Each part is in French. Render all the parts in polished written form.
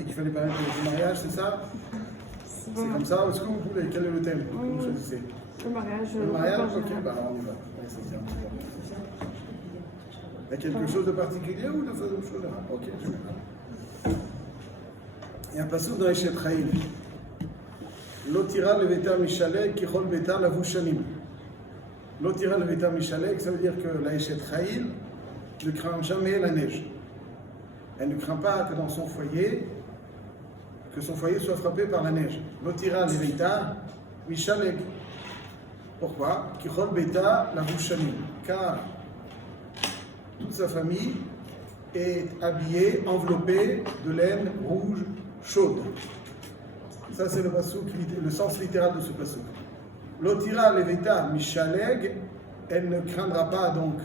dit qu'il fallait pas mettre le mariage, c'est ça? C'est comme ça? Est-ce que vous voulez? Quel est le thème que vous choisissez? Le mariage. Le mariage? Ok, bah alors on y va. Allez, c'est bien. Il y a quelque chose de particulier ou de chose? Ok, général. Il y a un passage dans Eshet Chaim. L'otira le veta mishalek qui rôle veta la vushanim. L'otira le veta mishalek, ça veut dire que la Eshet Chaim ne craint jamais la neige. Elle ne craint pas que dans son foyer, que son foyer soit frappé par la neige. L'otira le veta mishalek. Pourquoi? Qui rôle veta la vushanim. Car toute sa famille est habillée, enveloppée de laine rouge chaude. Ça, c'est le sens littéral de ce passouk. L'otira leveta mishaleg, elle ne craindra pas donc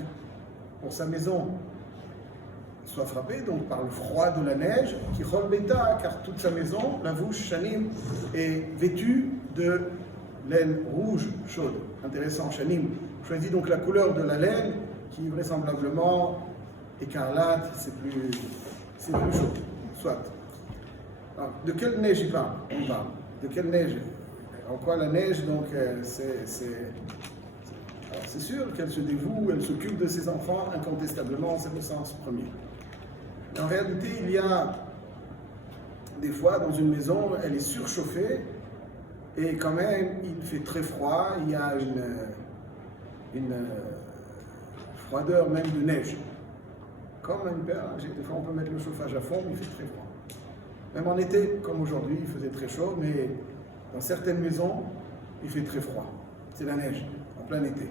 pour sa maison soit frappée donc par le froid de la neige, qui rôle beta, car toute sa maison, la vouche shanim, est vêtue de laine rouge chaude. Intéressant, shanim choisit donc la couleur de la laine qui vraisemblablement écarlate, c'est plus chaud. Soit. Alors, de quelle neige il parle? On parle. De quelle neige? En quoi la neige, donc, c'est sûr qu'elle se dévoue, elle s'occupe de ses enfants, incontestablement, c'est le sens premier. Mais en réalité, il y a des fois dans une maison, elle est surchauffée, et quand même, il fait très froid, il y a une froideur même de neige. Comme des fois on peut mettre le chauffage à fond, mais il fait très froid. Même en été, comme aujourd'hui, il faisait très chaud, mais dans certaines maisons, il fait très froid. C'est la neige, en plein été.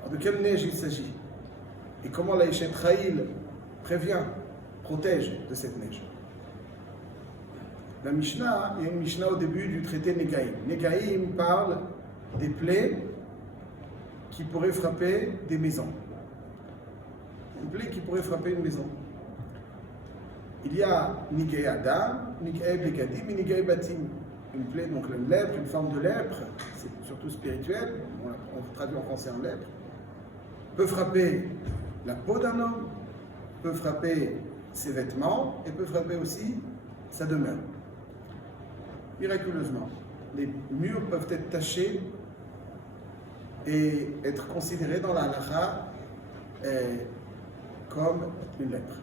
Alors de quelle neige il s'agit? Et comment la Eshet Chaim prévient, protège de cette neige? La Mishnah, il y a une Mishnah au début du traité Negaïm. Negaïm parle des plaies qui pourraient frapper des maisons. Une plaie qui pourrait frapper une maison. Il y a Nigei Adam, Nigei Begadim et Nigei Batim. Une plaie, donc la lèpre, une forme de lèpre, c'est surtout spirituel, on traduit en français en lèpre, peut frapper la peau d'un homme, peut frapper ses vêtements et peut frapper aussi sa demeure. Miraculeusement, les murs peuvent être tachés et être considérés dans la halakha comme une lèpre.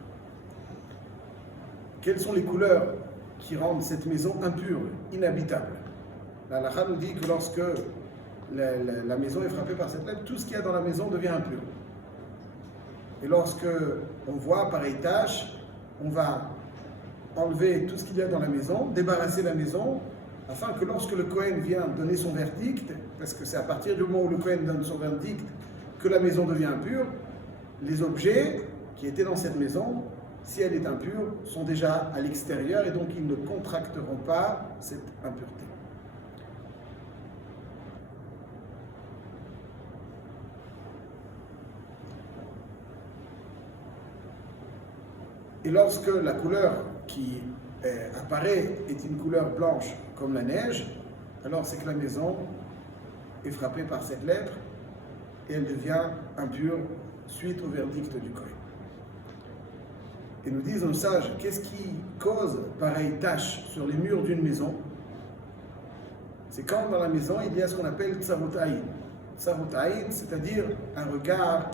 Quelles sont les couleurs qui rendent cette maison impure, inhabitable? La halakha nous dit que lorsque la maison est frappée par cette lèpre, tout ce qu'il y a dans la maison devient impur. Et lorsque on voit pareille tâche, on va enlever tout ce qu'il y a dans la maison, débarrasser la maison, afin que lorsque le Kohen vient donner son verdict, parce que c'est à partir du moment où le Kohen donne son verdict que la maison devient impure, les objets qui étaient dans cette maison, si elle est impure, sont déjà à l'extérieur et donc ils ne contracteront pas cette impureté. Et lorsque la couleur qui apparaît est une couleur blanche comme la neige, alors c'est que la maison est frappée par cette lèpre et elle devient impure suite au verdict du Kohen. Et nous disent nos sages, qu'est-ce qui cause pareille tache sur les murs d'une maison? C'est quand dans la maison il y a ce qu'on appelle tsarut aïn. Tsarut aïn, c'est-à-dire un regard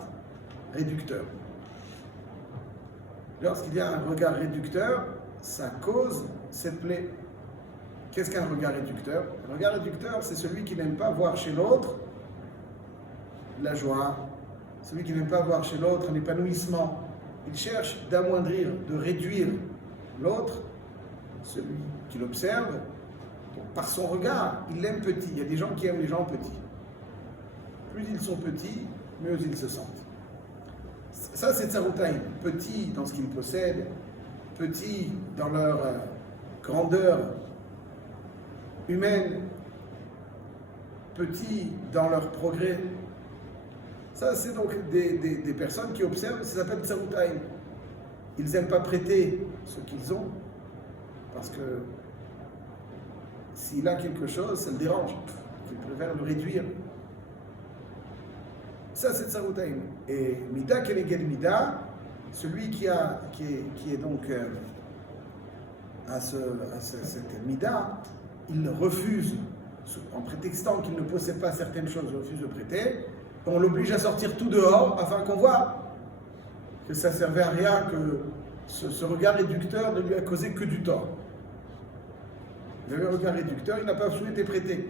réducteur. Lorsqu'il y a un regard réducteur, ça cause cette plaie. Qu'est-ce qu'un regard réducteur? Un regard réducteur, c'est celui qui n'aime pas voir chez l'autre la joie, celui qui n'aime pas voir chez l'autre un épanouissement. Il cherche d'amoindrir, de réduire l'autre, celui qui l'observe. Donc, par son regard, il l'aime petit. Il y a des gens qui aiment les gens petits. Plus ils sont petits, mieux ils se sentent. Ça, c'est Tsaroutaïm. Petits dans ce qu'ils possèdent, petits dans leur grandeur humaine, petits dans leur progrès. Ça, c'est donc des personnes qui observent, ça s'appelle Tsaroutaïm. Ils n'aiment pas prêter ce qu'ils ont, parce que s'il a quelque chose, ça le dérange. Ils préfèrent le réduire. Ça, c'est Tsaroutaïm. Et Mida Keneged Mida, celui qui est donc cette mida, il refuse, en prétextant qu'il ne possède pas certaines choses, il refuse de prêter, on l'oblige à sortir tout dehors afin qu'on voit que ça ne servait à rien, que ce regard réducteur ne lui a causé que du tort. Il avait un regard réducteur, il n'a pas souhaité prêter.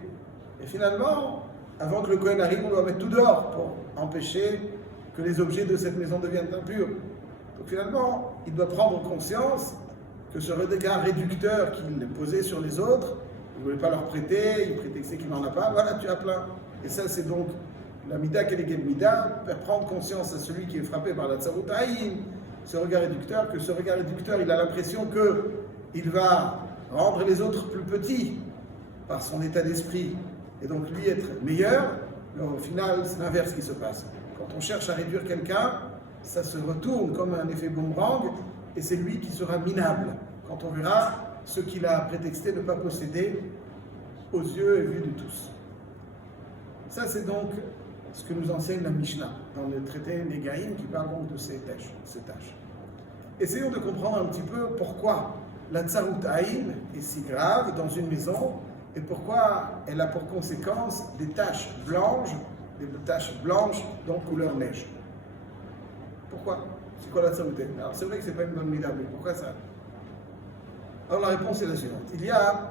Et finalement, avant que le Kohen arrive, on doit mettre tout dehors pour empêcher que les objets de cette maison deviennent impurs. Donc finalement, il doit prendre conscience que ce regard réducteur qu'il posait sur les autres, il ne voulait pas leur prêter, il prétextait qu'il n'en a pas, voilà, tu as plein. Et ça, c'est donc la mida keleged mida, faire prendre conscience à celui qui est frappé par la tsarut haïn, ce regard réducteur, que ce regard réducteur, il a l'impression qu'il va rendre les autres plus petits par son état d'esprit, et donc lui être meilleur, mais au final, c'est l'inverse qui se passe. Quand on cherche à réduire quelqu'un, ça se retourne comme un effet boomerang, et c'est lui qui sera minable, quand on verra ce qu'il a prétexté de ne pas posséder aux yeux et vus de tous. Ça, c'est donc ce que nous enseigne la Mishnah, dans le traité Negaïm, qui parle donc de ces tâches. Essayons de comprendre un petit peu pourquoi la tsarut haïn est si grave dans une maison, et pourquoi elle a pour conséquence des taches blanches donc couleur neige. Pourquoi? C'est quoi la tsarut haïn? Alors c'est vrai que c'est pas une bonne mida, mais pourquoi ça? Alors la réponse est la suivante. Il y a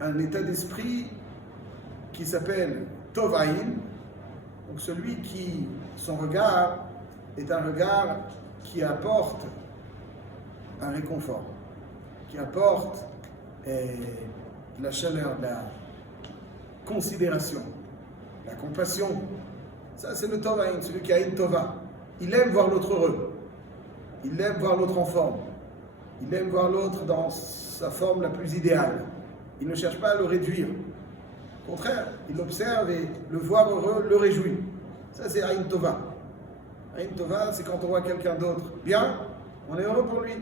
un état d'esprit qui s'appelle tov haïn, donc celui qui, son regard est un regard qui apporte un réconfort, qui apporte de la chaleur, de la considération, la compassion. Ça, c'est le tov haïn, celui qui a une tova. Il aime voir l'autre heureux. Il aime voir l'autre en forme. Il aime voir l'autre dans sa forme la plus idéale. Il ne cherche pas à le réduire. Au contraire, il l'observe et le voir heureux le réjouit. Ça, c'est haïn tova. Haïn tova, c'est quand on voit quelqu'un d'autre bien, on est heureux pour lui.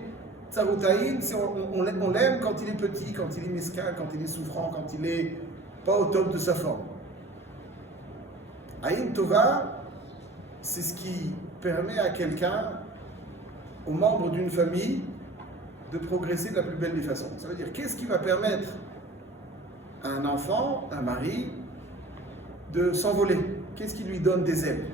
Tsarut haïn, c'est on l'aime quand il est petit, quand il est mesquin, quand il est souffrant, quand il est pas au top de sa forme. Haïn tova, c'est ce qui permet à quelqu'un, aux membres d'une famille, de progresser de la plus belle des façons. Ça veut dire, qu'est-ce qui va permettre à un enfant, un mari, de s'envoler? Qu'est-ce qui lui donne des ailes?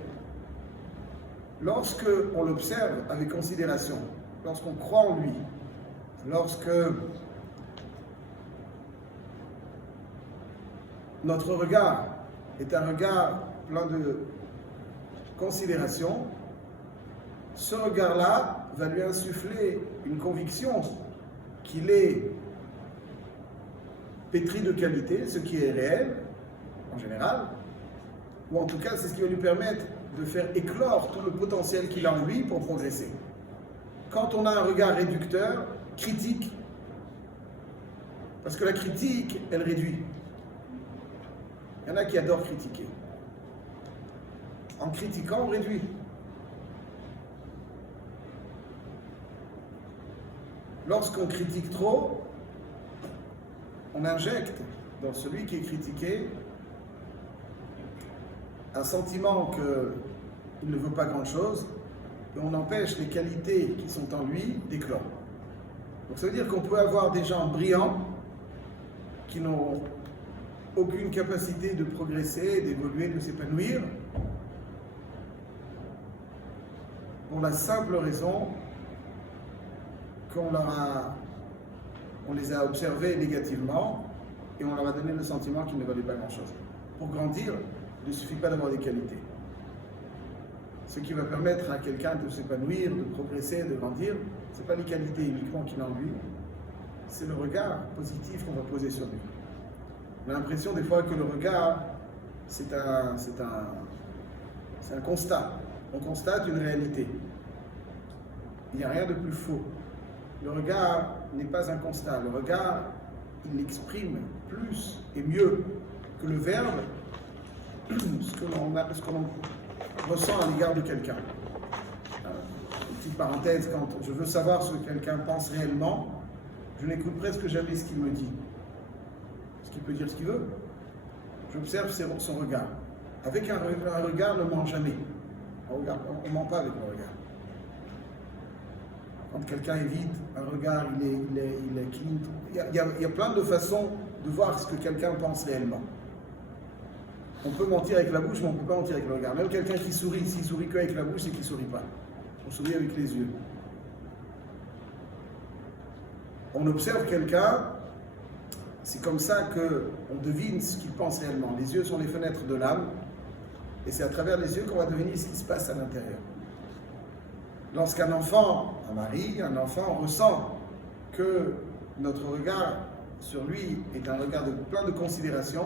Lorsque on l'observe avec considération, lorsqu'on croit en lui, lorsque notre regard est un regard plein de considération, ce regard-là va lui insuffler une conviction qu'il est pétri de qualité, ce qui est réel en général, ou en tout cas c'est ce qui va lui permettre de faire éclore tout le potentiel qu'il a en lui pour progresser. Quand on a un regard réducteur, critique, parce que la critique, elle réduit. Il y en a qui adorent critiquer. En critiquant, on réduit. Lorsqu'on critique trop, on injecte dans celui qui est critiqué un sentiment qu'il ne veut pas grand-chose, et on empêche les qualités qui sont en lui d'éclore. Donc ça veut dire qu'on peut avoir des gens brillants qui n'ont aucune capacité de progresser, d'évoluer, de s'épanouir, pour la simple raison on les a observés négativement et on leur a donné le sentiment qu'ils ne valaient pas grand-chose. Pour grandir, il ne suffit pas d'avoir des qualités. Ce qui va permettre à quelqu'un de s'épanouir, de progresser, de grandir, ce n'est pas les qualités uniquement qu'il a en lui, c'est le regard positif qu'on va poser sur lui. On a l'impression des fois que le regard, c'est un constat. On constate une réalité. Il n'y a rien de plus faux. Le regard n'est pas un constat. Le regard, il exprime plus et mieux que le verbe ce que l'on ressent à l'égard de quelqu'un. Petite parenthèse, quand je veux savoir ce que quelqu'un pense réellement, je n'écoute presque jamais ce qu'il me dit. Parce qu'il peut dire ce qu'il veut. J'observe son regard. Avec un regard, ne ment jamais. On ne ment pas avec le regard. quand quelqu'un évite un regard, il est clean. Il y a plein de façons de voir ce que quelqu'un pense réellement. On peut mentir avec la bouche, mais on ne peut pas mentir avec le regard. Même quelqu'un qui sourit, s'il sourit qu'avec la bouche, c'est qu'il ne sourit pas. On sourit avec les yeux. On observe quelqu'un, c'est comme ça qu'on devine ce qu'il pense réellement. Les yeux sont les fenêtres de l'âme, et c'est à travers les yeux qu'on va deviner ce qui se passe à l'intérieur. Lorsqu'un enfant, un mari, un enfant ressent que notre regard sur lui est un regard de plein de considération,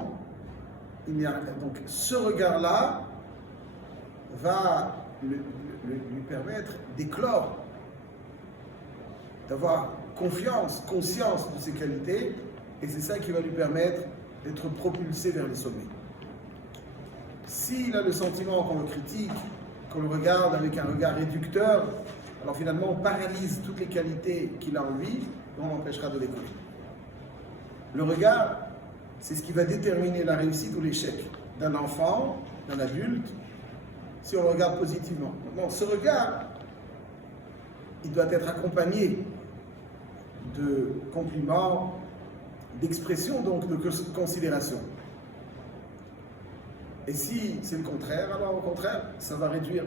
donc ce regard-là va lui permettre d'éclore, d'avoir confiance, conscience de ses qualités, et c'est ça qui va lui permettre d'être propulsé vers le sommet. S'il a le sentiment qu'on le critique, qu'on le regarde avec un regard réducteur, alors finalement on paralyse toutes les qualités qu'il a en lui, et on l'empêchera de décoller. Le regard, c'est ce qui va déterminer la réussite ou l'échec d'un enfant, d'un adulte, si on le regarde positivement. Donc, ce regard, il doit être accompagné de compliments, d'expressions, donc de considération. Et si c'est le contraire, alors au contraire, ça va réduire.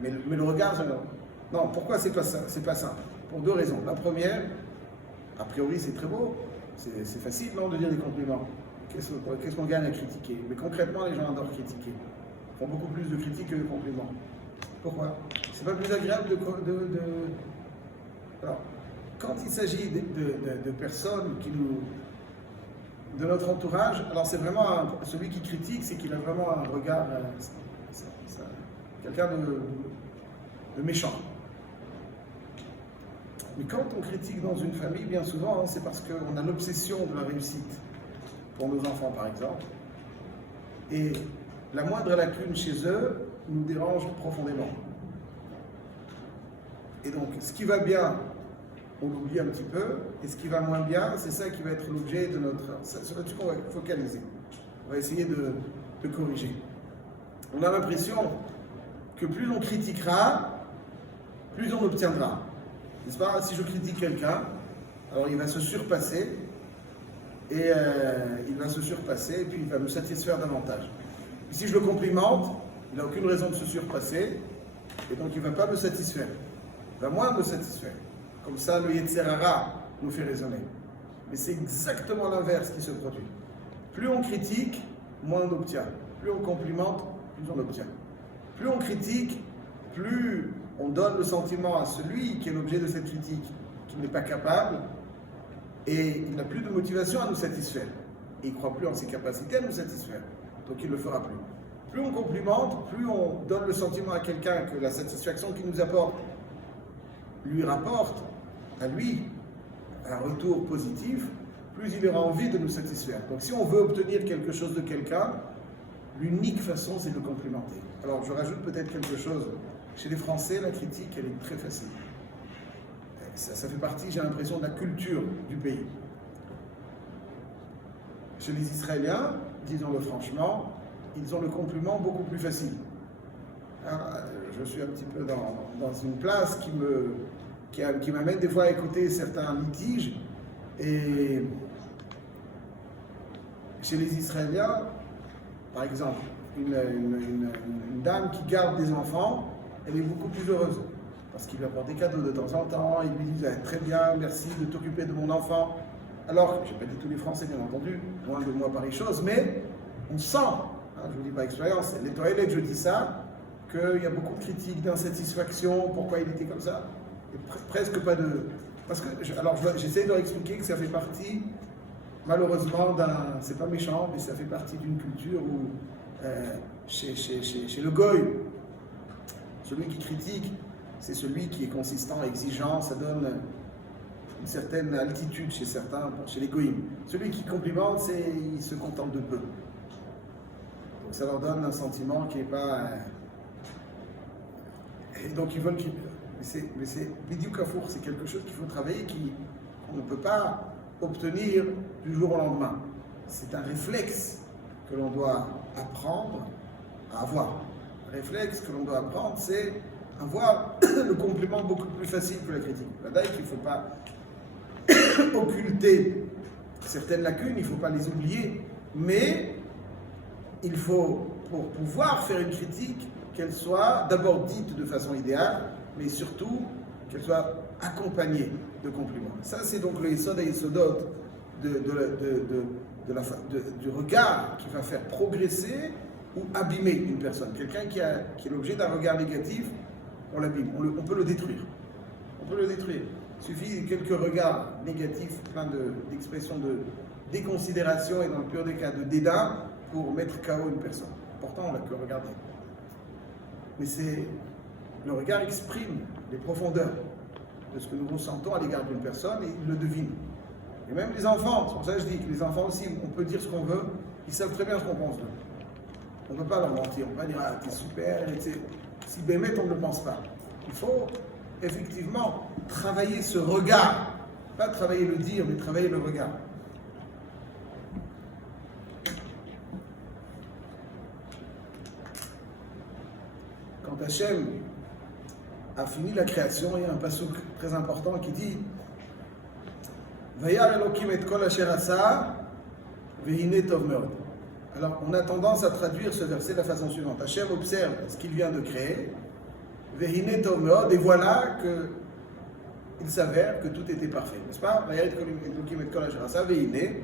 Mais le regard, non, pourquoi c'est pas ça? C'est pas simple. Pour deux raisons. La première, a priori c'est très beau, c'est facile non, de dire des compliments. Qu'est-ce qu'on gagne à critiquer? Mais concrètement, les gens adorent critiquer. Ils font beaucoup plus de critiques que de compliments. Pourquoi? C'est pas plus agréable Alors, quand il s'agit de personnes de notre entourage, alors c'est vraiment celui qui critique, c'est qu'il a vraiment un regard, quelqu'un de méchant. Mais quand on critique dans une famille, bien souvent, c'est parce qu'on a l'obsession de la réussite, pour nos enfants par exemple, et la moindre lacune chez eux nous dérange profondément. Et donc, ce qui va bien, on l'oublie un petit peu, et ce qui va moins bien, c'est ça qui va être l'objet de notre... C'est là-dessus qu'on va focaliser. On va essayer de corriger. On a l'impression que plus on critiquera, plus on obtiendra. N'est-ce pas? Si je critique quelqu'un, alors il va se surpasser, et il puis il va me satisfaire davantage. Et si je le complimente, il n'a aucune raison de se surpasser, et donc il ne va pas me satisfaire. Il va moins me satisfaire. Comme ça, le Yetzer Hara nous fait raisonner. Mais c'est exactement l'inverse qui se produit. Plus on critique, moins on obtient. Plus on complimente, plus on obtient. Plus on critique, plus on donne le sentiment à celui qui est l'objet de cette critique, qu'il n'est pas capable, et il n'a plus de motivation à nous satisfaire. Et il ne croit plus en ses capacités à nous satisfaire. Donc il ne le fera plus. Plus on complimente, plus on donne le sentiment à quelqu'un que la satisfaction qu'il nous apporte lui rapporte à lui un retour positif, plus il aura envie de nous satisfaire. Donc si on veut obtenir quelque chose de quelqu'un, l'unique façon c'est de le complimenter. Alors je rajoute peut-être quelque chose. Chez les Français, la critique, elle est très facile. Ça fait partie, j'ai l'impression, de la culture du pays. Chez les Israéliens, disons-le franchement, ils ont le compliment beaucoup plus facile. Alors, je suis un petit peu dans une place qui m'amène des fois à écouter certains litiges. Et chez les Israéliens, par exemple, une dame qui garde des enfants, elle est beaucoup plus heureuse. Parce qu'il lui apporte des cadeaux de temps en temps, il lui dit « Très bien, merci de t'occuper de mon enfant ». Alors, je n'ai pas dit tous les Français, bien entendu, loin de moi pareille chose, mais on sent, je ne vous dis pas expérience, les toilettes, je dis ça, qu'il y a beaucoup de critiques, d'insatisfaction, pourquoi il était comme ça, et presque pas de... Parce que, j'essaie de leur expliquer que ça fait partie, malheureusement, c'est pas méchant, mais ça fait partie d'une culture où, chez le goy, celui qui critique, c'est celui qui est consistant, exigeant, ça donne une certaine altitude chez certains, chez les goïms. Celui qui complimente, il se contente de peu. Donc ça leur donne un sentiment qui n'est pas... Et donc ils veulent... Mais c'est Bidiou Kafour, c'est quelque chose qu'il faut travailler, qu'on ne peut pas obtenir du jour au lendemain. C'est un réflexe que l'on doit apprendre à avoir. Un réflexe que l'on doit apprendre, c'est avoir le complément beaucoup plus facile que la critique. Là-dedans, il ne faut pas occulter certaines lacunes, il ne faut pas les oublier, mais il faut, pour pouvoir faire une critique, qu'elle soit d'abord dite de façon idéale, mais surtout qu'elle soit accompagnée de compliments. Ça, c'est donc le Yesod et Yesodot du regard qui va faire progresser ou abîmer une personne. Quelqu'un qui est l'objet d'un regard négatif, on l'abîme, on peut le détruire. On peut le détruire. Il suffit de quelques regards négatifs, plein d'expressions de déconsidération et dans le pire des cas de dédain pour mettre KO une personne. Pourtant, on l'a que regardé. Mais le regard exprime les profondeurs de ce que nous ressentons à l'égard d'une personne et il le devine. Et même les enfants, c'est pour ça que je dis que les enfants aussi, on peut dire ce qu'on veut, ils savent très bien ce qu'on pense d'eux. On ne peut pas leur mentir, on ne peut pas dire « Ah, t'es super », si Bémet, on ne le pense pas. Il faut effectivement travailler ce regard, pas travailler le dire, mais travailler le regard. Quand Hachem a fini la création, il y a un passouk très important qui dit Vayar Elokim et kol asher asa vehine tov meod. Alors, on a tendance à traduire ce verset de la façon suivante. Hachem observe ce qu'il vient de créer, vehine tov meod, et voilà qu'il s'avère que tout était parfait, n'est-ce pas? Vayar Elokim et kol asher asa vehine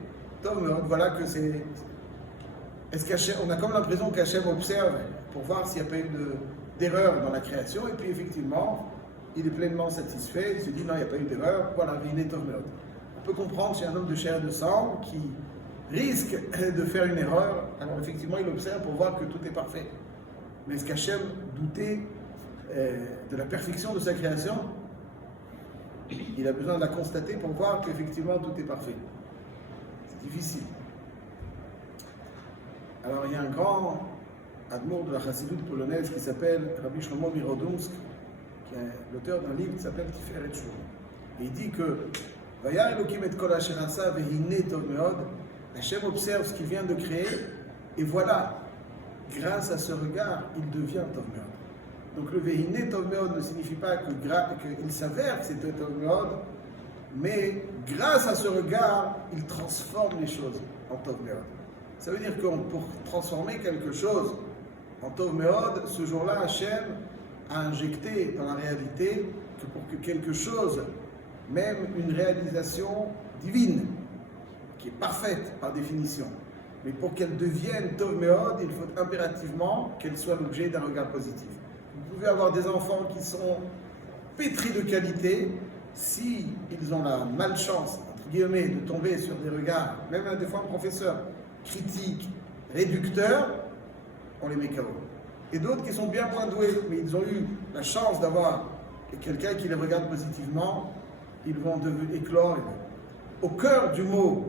tov meod. Voilà que c'est. Est-ce qu'Hachem, on a comme l'impression qu'Hachem observe pour voir s'il n'y a pas eu d'erreur dans la création, et puis effectivement, il est pleinement satisfait, il se dit non, il n'y a pas eu d'erreur, voilà, vehine tov meod. On peut comprendre chez un homme de chair et de sang qui risque de faire une erreur, alors effectivement il observe pour voir que tout est parfait. Mais est-ce qu'Hachem doutait de la perfection de sa création? Il a besoin de la constater pour voir qu'effectivement tout est parfait. C'est difficile. Alors il y a un grand admour de la chassidoute polonaise qui s'appelle Rabbi Shlomo Mirodumsk, qui est l'auteur d'un livre qui s'appelle Tiferet Shlomo. Et il dit que Vayar Elokim et kol asher asa vehine tov meod. Hachem observe ce qu'il vient de créer, et voilà, grâce à ce regard, il devient tov meod. Donc le vehine tov meod ne signifie pas qu'il s'avère que c'était tov meod, mais grâce à ce regard, il transforme les choses en tov meod. Ça veut dire que pour transformer quelque chose en tov meod, ce jour-là, Hachem a injecté dans la réalité que pour que quelque chose, même une réalisation divine, qui est parfaite par définition, mais pour qu'elle devienne tov meod, il faut impérativement qu'elle soit l'objet d'un regard positif. Vous pouvez avoir des enfants qui sont pétris de qualité, si ils ont la malchance, entre guillemets, de tomber sur des regards, même des fois un professeur, critique, réducteur, on les met KO. Et d'autres qui sont bien moins doués, mais ils ont eu la chance d'avoir quelqu'un qui les regarde positivement, ils vont éclore. Au cœur du mot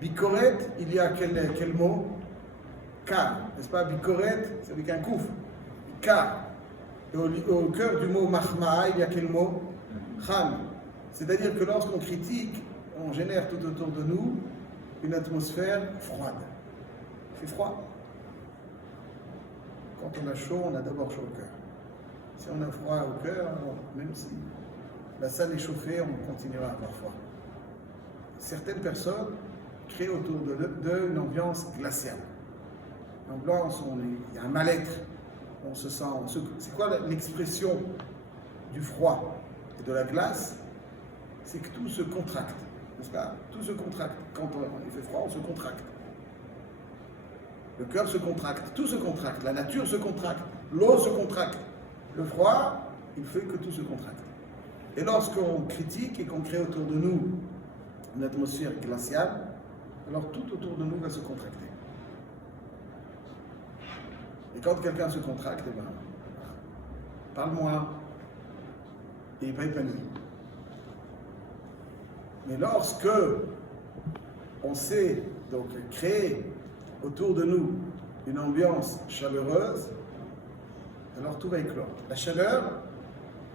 bikoret, il y a quel mot? Kar, n'est-ce pas? Bikoret, c'est avec un kouf. Kar. Et au cœur du mot mahma, il y a quel mot? Khan. C'est-à-dire que lorsqu'on critique, on génère tout autour de nous une atmosphère froide. Il fait froid. Quand on a chaud, on a d'abord chaud au cœur. Si on a froid au cœur, même si la salle est chauffée, on continuera à avoir froid. Certaines personnes créent autour d'eux une ambiance glaciale. L'ambiance, il y a un mal-être. On se sent. C'est quoi l'expression du froid et de la glace? C'est que tout se contracte, n'est-ce pas? Tout se contracte. Quand il fait froid, on se contracte. Le cœur se contracte, tout se contracte, la nature se contracte, l'eau se contracte. Le froid, il fait que tout se contracte. Et lorsqu'on critique et qu'on crée autour de nous une atmosphère glaciale, alors tout autour de nous va se contracter. Et quand quelqu'un se contracte, eh ben, parle moins, et il n'est pas épanoui. Mais lorsque on sait donc créer autour de nous une ambiance chaleureuse, alors tout va éclore. La chaleur,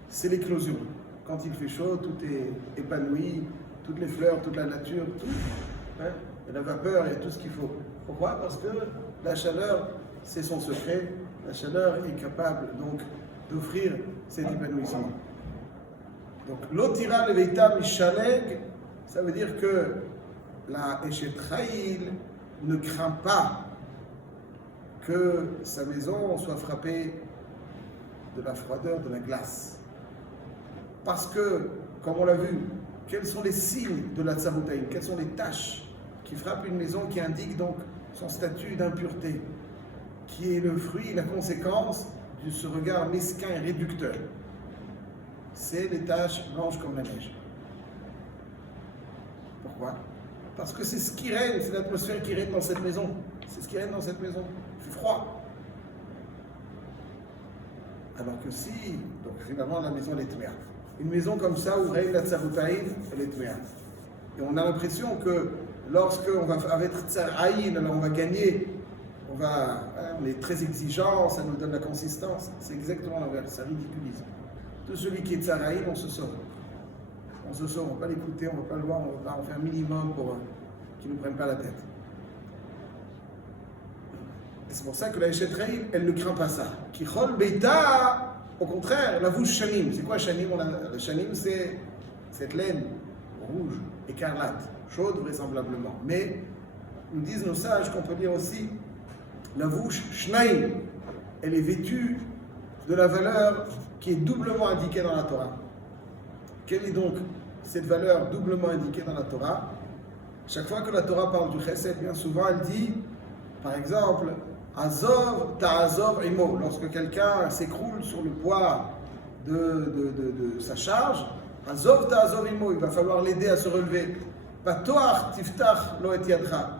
c'est l'éclosion. Quand il fait chaud, tout est épanoui, toutes les fleurs, toute la nature, tout. Hein, et la vapeur, il y a tout ce qu'il faut. Pourquoi? Parce que la chaleur, c'est son secret. La chaleur est capable donc d'offrir cet épanouissement. Donc, l'otira leveita mishaleg, ça veut dire que la Eshet Chayil ne craint pas que sa maison soit frappée de la froideur, de la glace. Parce que, comme on l'a vu, quels sont les signes de la Tsaroutaïm? Quelles sont les tâches qui frappent une maison, qui indiquent donc son statut d'impureté, qui est le fruit, la conséquence de ce regard mesquin et réducteur? C'est les taches blanches comme la neige. Pourquoi? Parce que c'est ce qui règne, c'est l'atmosphère qui règne dans cette maison. C'est ce qui règne dans cette maison. Il fait froid. Alors que si, donc finalement la maison elle est tméa. Une maison comme ça où règne la Tsaroutaïm, elle est tméa. Et on a l'impression que lorsqu'on va être Tsaraïn, alors on va gagner, on est très exigeant, ça nous donne la consistance. C'est exactement l'inverse, ça ridiculise. Tout celui qui est Tsaraïn, on se sauve. On se sauve, on ne va pas l'écouter, on ne va pas le voir, on fait un minimum pour qu'il ne nous prenne pas la tête. Et c'est pour ça que la Eshet Chayil, elle ne craint pas ça. Kichol Beita, au contraire, la vouche Shanim. C'est quoi Shanim? Le Shanim, c'est cette laine rouge, écarlate, chaude vraisemblablement. Mais nous disent nos sages qu'on peut dire aussi la vouche Shnaim. Elle est vêtue de la valeur qui est doublement indiquée dans la Torah. Quelle est donc cette valeur doublement indiquée dans la Torah? Chaque fois que la Torah parle du chesed, bien souvent elle dit, par exemple, Azov ta'azov imo. Lorsque quelqu'un s'écroule sur le poids de sa charge, Azov ta'azov imo, il va falloir l'aider à se relever. Patoach tiftach lo et yadcha.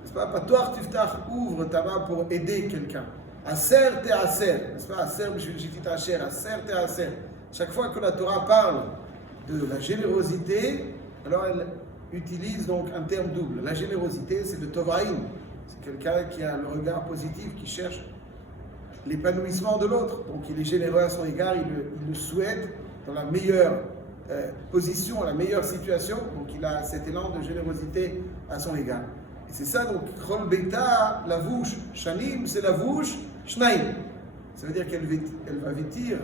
N'est-ce pas? Patoach tiftach, ouvre ta main pour aider quelqu'un. Aser te aser. N'est-ce pas? Aser b'shvil shitit asher. Aser te aser. Chaque fois que la Torah parle de la générosité, alors elle utilise donc un terme double. La générosité, c'est le tovaïm. C'est quelqu'un qui a le regard positif, qui cherche l'épanouissement de l'autre. Donc il est généreux à son égard, il le souhaite dans la meilleure position, la meilleure situation. Donc il a cet élan de générosité à son égard. Et c'est ça donc, Chol Beita, la vouche, Shanim, c'est la vouche, Shnaim. Ça veut dire qu'elle va vêtir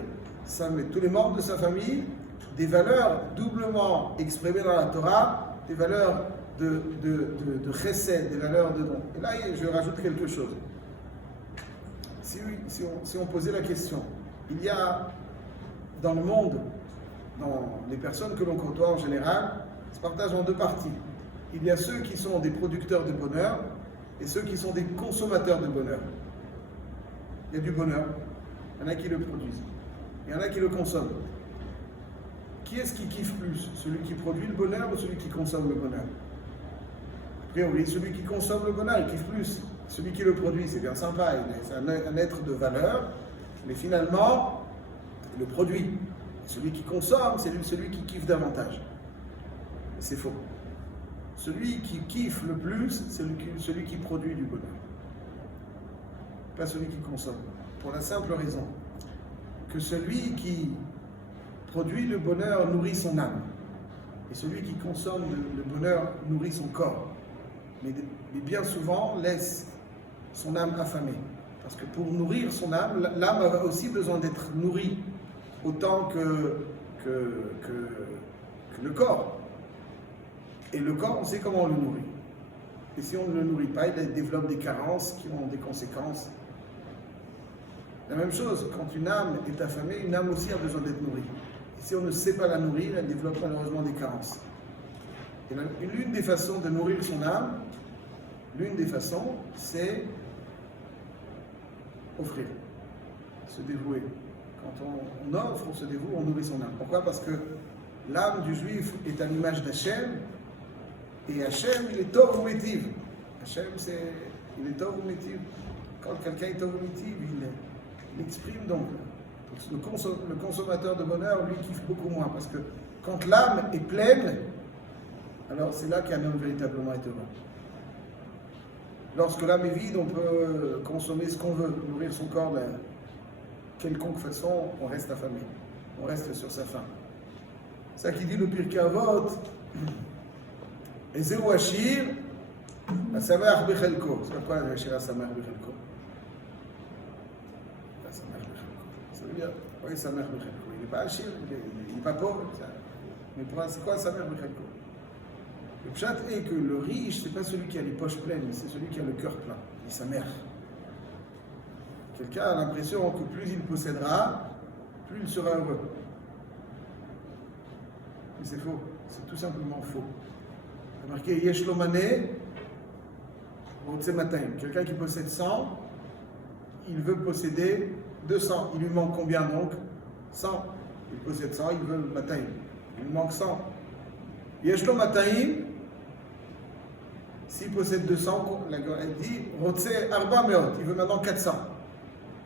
tous les membres de sa famille des valeurs doublement exprimées dans la Torah, des valeurs de chesed, des valeurs de don. Et là, je rajoute quelque chose. Si on posait la question, il y a dans le monde, dans les personnes que l'on côtoie en général, se partagent en deux parties. Il y a ceux qui sont des producteurs de bonheur et ceux qui sont des consommateurs de bonheur. Il y a du bonheur, il y en a qui le produisent, il y en a qui le consomment. Qui est-ce qui kiffe plus? Celui qui produit le bonheur ou celui qui consomme le bonheur? A priori, celui qui consomme le bonheur, il kiffe plus. Celui qui le produit, c'est bien sympa, c'est un être de valeur, mais finalement, le produit. Celui qui consomme, c'est celui qui kiffe davantage. C'est faux. Celui qui kiffe le plus, c'est celui qui produit du bonheur. Pas celui qui consomme. Pour la simple raison que celui qui produit le bonheur nourrit son âme. Et celui qui consomme le bonheur nourrit son corps. Mais bien souvent laisse son âme affamée. Parce que pour nourrir son âme, l'âme a aussi besoin d'être nourrie autant que le corps. Et le corps, on sait comment on le nourrit. Et si on ne le nourrit pas, il développe des carences qui ont des conséquences. La même chose, quand une âme est affamée, une âme aussi a besoin d'être nourrie. Et si on ne sait pas la nourrir, elle développe malheureusement des carences. Et l'une des façons de nourrir son âme, l'une des façons, c'est offrir, se dévouer. Quand on offre, on se dévoue, on nourrit son âme. Pourquoi? Parce que l'âme du juif est à l'image d'Hachem, et Hachem, il est Tov Umetiv. Hachem, il est Tov Umetiv. Quand quelqu'un est Tov Umetiv, il exprime donc. Le consommateur de bonheur, lui, kiffe beaucoup moins. Parce que quand l'âme est pleine, alors c'est là qu'un homme véritablement est heureux. Lorsque l'âme est vide, on peut consommer ce qu'on veut, nourrir son corps de quelconque façon, on reste affamé. On reste sur sa faim. C'est ça qui dit le Pirkei Avot. Ezeu Ashir, Asamach Bechelko. C'est quoi le Ashir Asamach Bechelko? Ça veut dire Oui, sa mère Bechelko. Il n'est pas Hachir, il n'est pas pauvre. Mais c'est quoi sa mère Bechelko? Le pshat est que le riche, c'est pas celui qui a les poches pleines, mais c'est celui qui a le cœur plein. Et sa mère. Quelqu'un a l'impression que plus il possédera, plus il sera heureux. Mais c'est faux. C'est tout simplement faux. Il y a marqué Yesh lo mané, quelqu'un qui possède 100, il veut posséder 200. Il lui manque combien donc? 100. Il possède 100, il veut le mataïm. Il lui manque 100. Yesh lo mataïm, s'il possède 200, elle dit Rotse arba meot, il veut maintenant 400.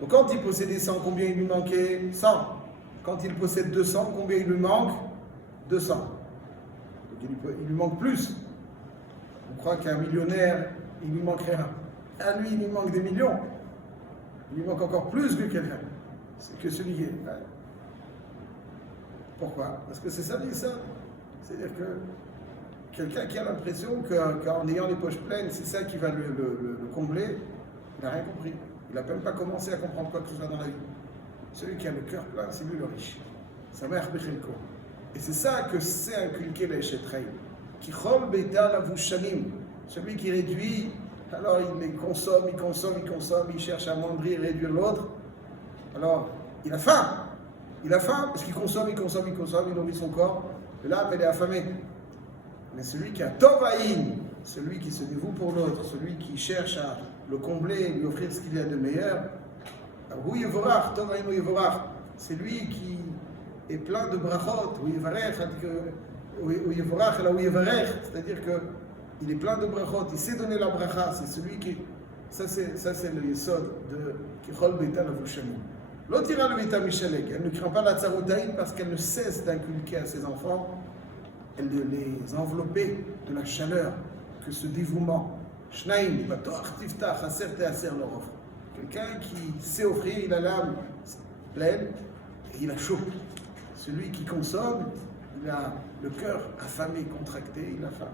Donc quand il possédait 100, combien il lui manquait? 100. Quand il possède 200, combien il lui manque? 200. Donc il lui manque plus. On croit qu'un millionnaire, il lui manque rien. À lui, il lui manque des millions. Il lui manque encore plus que quelqu'un. C'est que celui qui est. Pourquoi? Parce que c'est ça, ça. C'est-à-dire que quelqu'un qui a l'impression qu'en ayant les poches pleines, c'est ça qui va le combler, il n'a rien compris. Il n'a même pas commencé à comprendre quoi que ce soit dans la vie. Celui qui a le cœur plein, c'est lui le riche. Sa mère Bechelko. Et c'est ça que c'est inculqué les Shetraï. Qui chol beita lavushanim. Celui qui réduit, alors il consomme, il cherche à amoindrir, réduire l'autre. Alors, il a faim. Il a faim parce qu'il consomme, il nourrit son corps. Et là, elle est affamée. Mais celui qui a Tovaïn, celui qui se dévoue pour l'autre, celui qui cherche à le combler, lui offrir ce qu'il y a de meilleur, c'est lui qui est plein de brachot, c'est-à-dire qu'il est plein de brachot, il sait donner la bracha, c'est celui qui. Ça c'est le yesod de Kichol Beita Lavushanim. L'autre ira le Beita Mishalek, elle ne craint pas la tsarotaïn parce qu'elle ne cesse d'inculquer à ses enfants, elle de les envelopper de la chaleur que ce dévouement. Shnaim, Batoach Tiftach, Aser Teaser leur offre. Quelqu'un qui sait offrir, il a l'âme pleine et il a chaud. Celui qui consomme, il a le cœur affamé, contracté, il a faim.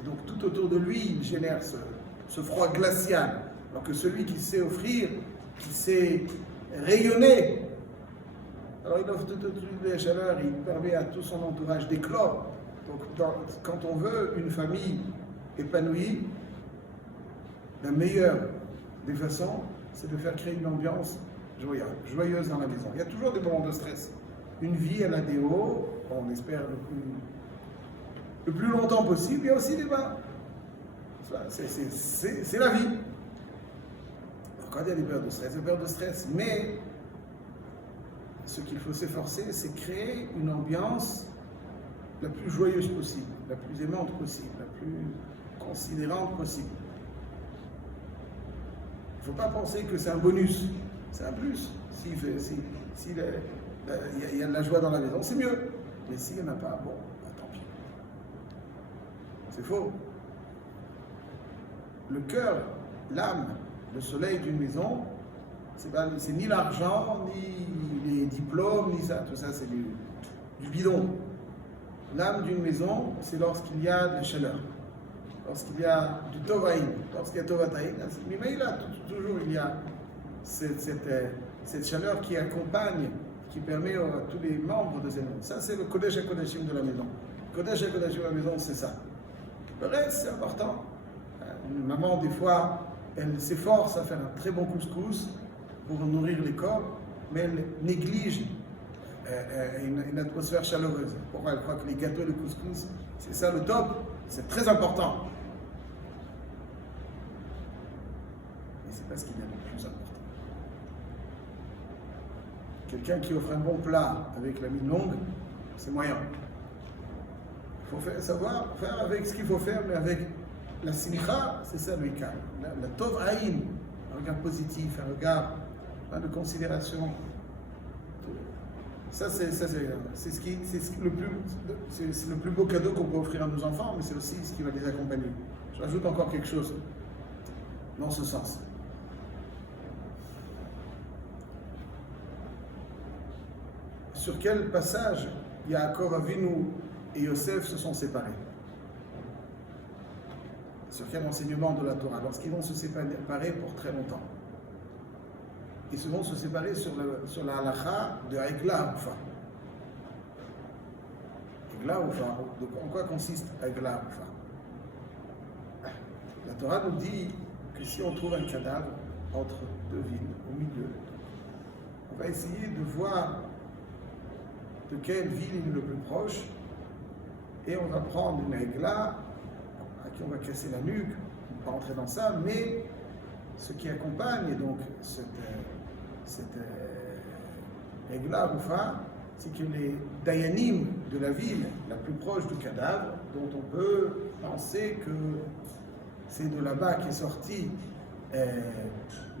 Et donc tout autour de lui, il génère ce froid glacial. Alors que celui qui sait offrir, qui sait rayonner, alors il offre toute la chaleur, il permet à tout son entourage d'éclore. Donc quand on veut une famille épanouie, la meilleure des façons, c'est de faire créer une ambiance joyeuse dans la maison. Il y a toujours des moments de stress. Une vie, elle a des hauts, on espère le plus longtemps possible, il y a aussi des bas. C'est la vie. Alors, quand il y a des périodes de stress, des périodes de stress, mais ce qu'il faut s'efforcer, c'est créer une ambiance la plus joyeuse possible, la plus aimante possible, la plus considérante possible. Il ne faut pas penser que c'est un bonus, c'est un plus. S'il y a de la joie dans la maison, c'est mieux. Mais s'il n'y en a pas, bon, tant pis. C'est faux. Le cœur, l'âme, le soleil d'une maison, c'est ni l'argent, ni les diplômes, ni ça. Tout ça, c'est du bidon. L'âme d'une maison, c'est lorsqu'il y a de la chaleur. Lorsqu'il y a du tovaïn, lorsqu'il y a tovataïn, mais là, toujours il y a cette chaleur qui accompagne, qui permet à tous les membres de cette maison. Ça, c'est le Kodesh HaKodashim de la maison. Le Kodesh HaKodashim de la maison, c'est ça. Le reste, c'est important. Une maman, des fois, elle s'efforce à faire un très bon couscous pour nourrir les corps, mais elle néglige une atmosphère chaleureuse. Pourquoi elle croit que les gâteaux et le couscous, c'est ça le top? C'est très important. Mais c'est pas ce qu'il y a de plus important. Quelqu'un qui offre un bon plat avec la mine longue, c'est moyen. Il faut savoir faire avec ce qu'il faut faire, mais avec la simcha, c'est ça le ikar. La tov aïn, un regard positif, un regard de considération. Ça, c'est le plus beau cadeau qu'on peut offrir à nos enfants, mais c'est aussi ce qui va les accompagner. Je rajoute encore quelque chose dans ce sens. Sur quel passage Yaakov Avinu et Yosef se sont séparés? Sur quel enseignement de la Torah? Lorsqu'ils vont se séparer pour très longtemps. ils vont se séparer sur la halakha de Aigla Ufa. Aigla Ufa, en quoi consiste Aigla Ufa? La Torah nous dit que si on trouve un cadavre entre deux villes, au milieu, on va essayer de voir de quelle ville il est le plus proche, et on va prendre une Aigla à qui on va casser la nuque, on ne va pas entrer dans ça, mais ce qui accompagne donc cette Aigla Rufa, c'est que les Dayanim de la ville la plus proche du cadavre, dont on peut penser que c'est de là-bas qu'est sorti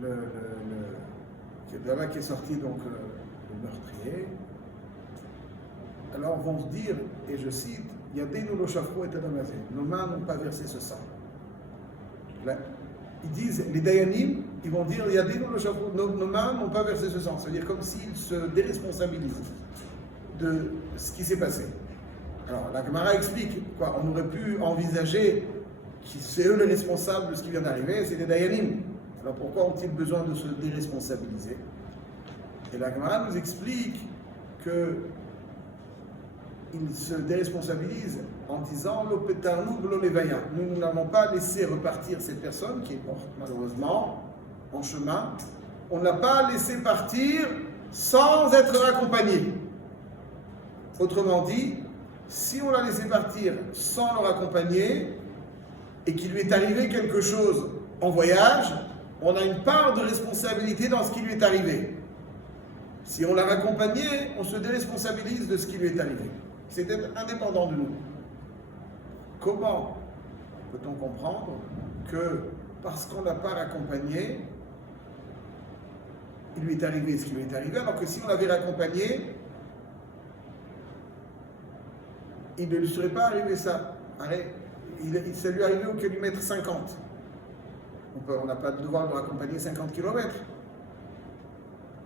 de là-bas qu'est sorti donc le meurtrier, alors vont se dire, et je cite, Yadenu lo shafru et adamazé, nos mains n'ont pas versé ce sang. Là, ils disent, les Dayanim, ils vont dire, Yadenu lo shafru, nos mains n'ont pas versé ce sang. C'est-à-dire comme s'ils se déresponsabilisent de ce qui s'est passé. Alors, la Gemara explique, quoi, on aurait pu envisager que c'est eux les responsables de ce qui vient d'arriver, c'est les Dayanim. Alors pourquoi ont-ils besoin de se déresponsabiliser? Et la Gemara nous explique que ils se déresponsabilisent en disant nous n'avons pas laissé repartir cette personne qui est morte malheureusement en chemin. On ne l'a pas laissé partir sans être accompagné. Autrement dit, si on l'a laissé partir sans le raccompagner et qu'il lui est arrivé quelque chose en voyage, on a une part de responsabilité dans ce qui lui est arrivé. Si on l'a raccompagné, on se déresponsabilise de ce qui lui est arrivé. C'est indépendant de nous. Comment peut-on comprendre que parce qu'on ne l'a pas raccompagné, il lui est arrivé ce qui lui est arrivé, alors que si on l'avait raccompagné, il ne lui serait pas arrivé ça. Ça lui est arrivé au kilomètre 50. On n'a pas le devoir de le raccompagner 50 km.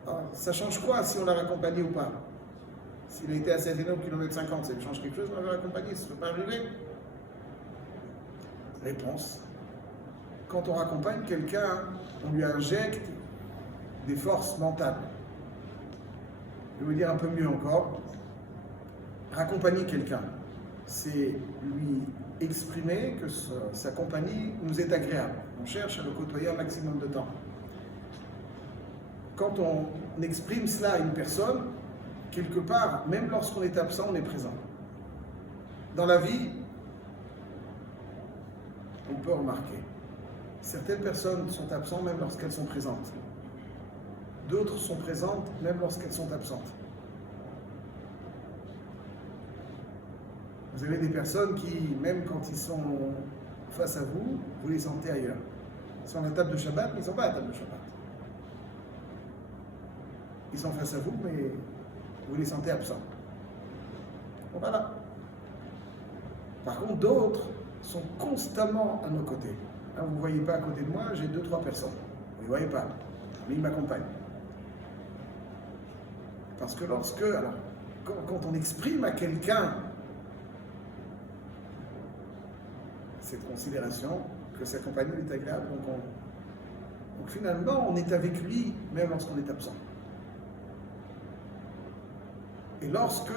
Alors, ça change quoi si on l'a raccompagné ou pas? S'il a été assassiné au kilomètre 50, ça lui change quelque chose, on l'avait raccompagné, ça ne peut pas arriver. Réponse. Quand on raccompagne quelqu'un, on lui injecte des forces mentales. Je vais vous dire un peu mieux encore. Raccompagner quelqu'un, c'est lui exprimer que sa compagnie nous est agréable. On cherche à le côtoyer un maximum de temps. Quand on exprime cela à une personne, quelque part, même lorsqu'on est absent, on est présent. Dans la vie, on peut remarquer, certaines personnes sont absentes même lorsqu'elles sont présentes. D'autres sont présentes même lorsqu'elles sont absentes. Vous avez des personnes qui, même quand ils sont face à vous, vous les sentez ailleurs. Ils sont à la table de Shabbat, mais ils ne sont pas à la table de Shabbat. Ils sont face à vous, mais vous les sentez absents. Bon, voilà. Par contre, d'autres sont constamment à nos côtés. Hein, vous ne voyez pas à côté de moi, j'ai 2-3 personnes. Vous ne voyez pas, mais ils m'accompagnent. Parce que quand on exprime à quelqu'un cette considération que sa compagnie est agréable, donc finalement, on est avec lui, même lorsqu'on est absent. Et lorsque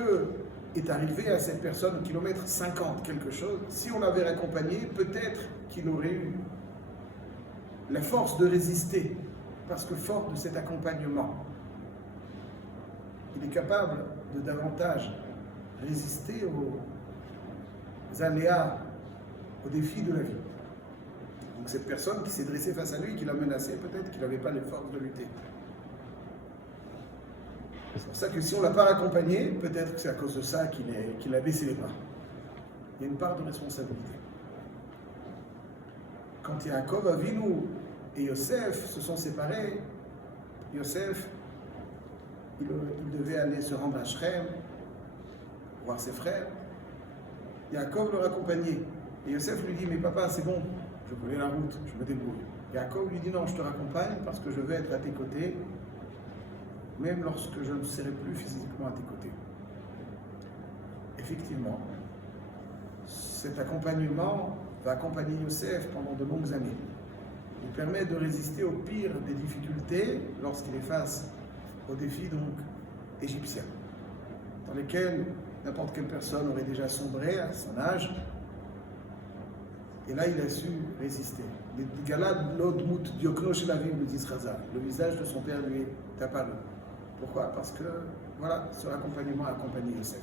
est arrivé à cette personne au kilomètre 50 quelque chose, si on l'avait raccompagné, peut-être qu'il aurait eu la force de résister, parce que fort de cet accompagnement, il est capable de davantage résister aux aléas, aux défis de la vie. Donc cette personne qui s'est dressée face à lui, qui l'a menacé, peut-être qu'il n'avait pas les forces de lutter. C'est pour ça que si on ne l'a pas raccompagné, peut-être que c'est à cause de ça qu'il a baissé les bras. Il y a une part de responsabilité. Quand Yaakov Avinu et Yosef se sont séparés, Yosef, il devait aller se rendre à Shrem, voir ses frères. Yaakov le raccompagnait. Et Yosef lui dit, mais papa, c'est bon, je connais la route, je me débrouille. Yaakov lui dit, non, je te raccompagne parce que je veux être à tes côtés, même lorsque je ne serai plus physiquement à tes côtés. Effectivement, cet accompagnement va accompagner Yosef pendant de longues années. Il permet de résister au pire des difficultés lorsqu'il est face aux défis donc égyptiens, dans lesquels n'importe quelle personne aurait déjà sombré à son âge. Et là, il a su résister. Galad l'odmout diokno chez la ville de Disraza. Le visage de son père lui est apparu. Pourquoi? Parce que, voilà, son accompagnement a accompagné Yosef.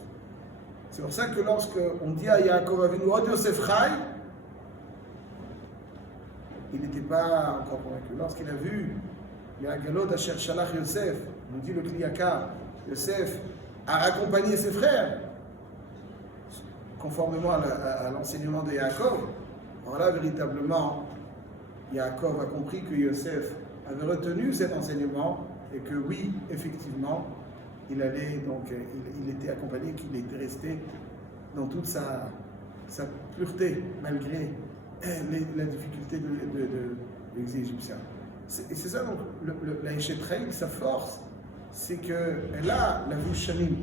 C'est pour ça que lorsque on dit à Yaakov Avinu, Od Yosef Chai, il n'était pas encore convaincu. Lorsqu'il a vu Yagalod Asher Shalach Yosef, nous dit le Kliyakar, Yosef a accompagné ses frères, conformément à l'enseignement de Yaakov. Alors là, véritablement, Yaakov a compris que Yosef avait retenu cet enseignement et que oui, effectivement, il allait donc, il était accompagné, qu'il était resté dans toute sa pureté, malgré la difficulté des Égyptiens. Et c'est ça donc, la Échetreille, sa force, c'est qu'elle a la bouche Shanim.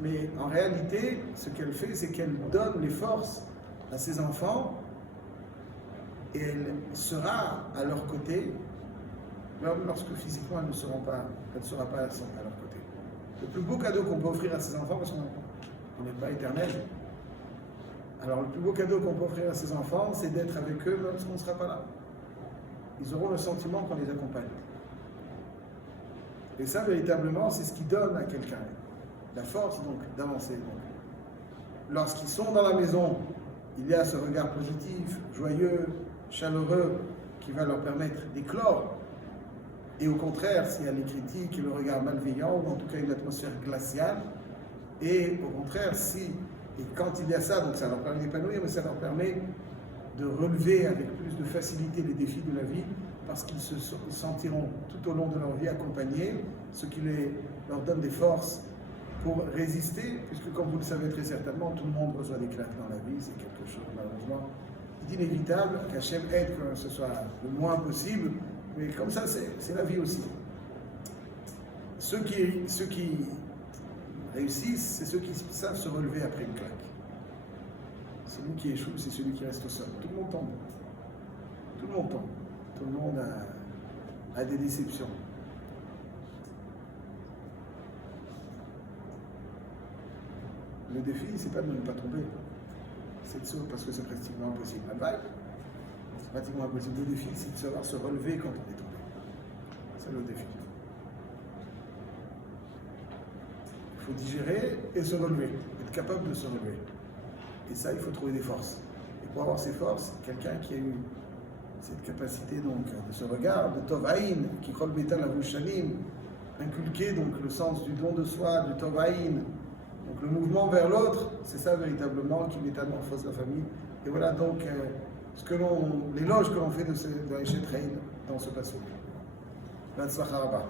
Mais en réalité, ce qu'elle fait, c'est qu'elle donne les forces à ses enfants et elle sera à leur côté, même lorsque physiquement elle ne sera pas à leur côté. Le plus beau cadeau qu'on peut offrir à ses enfants, parce qu'on n'est pas éternel, alors le plus beau cadeau qu'on peut offrir à ses enfants, c'est d'être avec eux même lorsqu'on ne sera pas là. Ils auront le sentiment qu'on les accompagne. Et ça, véritablement, c'est ce qui donne à quelqu'un la force donc d'avancer. Lorsqu'ils sont dans la maison, il y a ce regard positif, joyeux, chaleureux, qui va leur permettre d'éclore. Et au contraire, s'il y a les critiques et le regard malveillant, ou en tout cas une atmosphère glaciale, et au contraire, et quand il y a ça, donc ça leur permet d'épanouir, mais ça leur permet de relever avec plus de facilité les défis de la vie, parce qu'ils se sentiront tout au long de leur vie accompagnés, ce qui leur donne des forces pour résister, puisque comme vous le savez très certainement, tout le monde reçoit des claques dans la vie, c'est quelque chose malheureusement d'inévitable, qu'Hachem aide que ce soit le moins possible, mais comme ça c'est la vie aussi. Ceux qui réussissent, c'est ceux qui savent se relever après une claque. Celui qui échoue, c'est celui qui reste au sol. Tout le monde tombe. Tout le monde tombe. Tout le monde a des déceptions. Le défi, c'est pas de ne pas tomber. C'est de sauter parce que c'est pratiquement impossible. C'est pratiquement impossible. Le défi, c'est de savoir se relever quand on est tombé. C'est le défi. Il faut digérer et se relever. Être capable de se relever. Et ça, il faut trouver des forces. Et pour avoir ces forces, quelqu'un qui a eu cette capacité donc de ce regard, de Tovaïn, qui kol betal avushanim, inculquer donc le sens du don de soi, du Tovaïn, donc le mouvement vers l'autre, c'est ça véritablement qui métamorphose la famille. Et voilà donc l'éloge que l'on fait de la Échetreille dans ce passage. L'atzlacha rabba.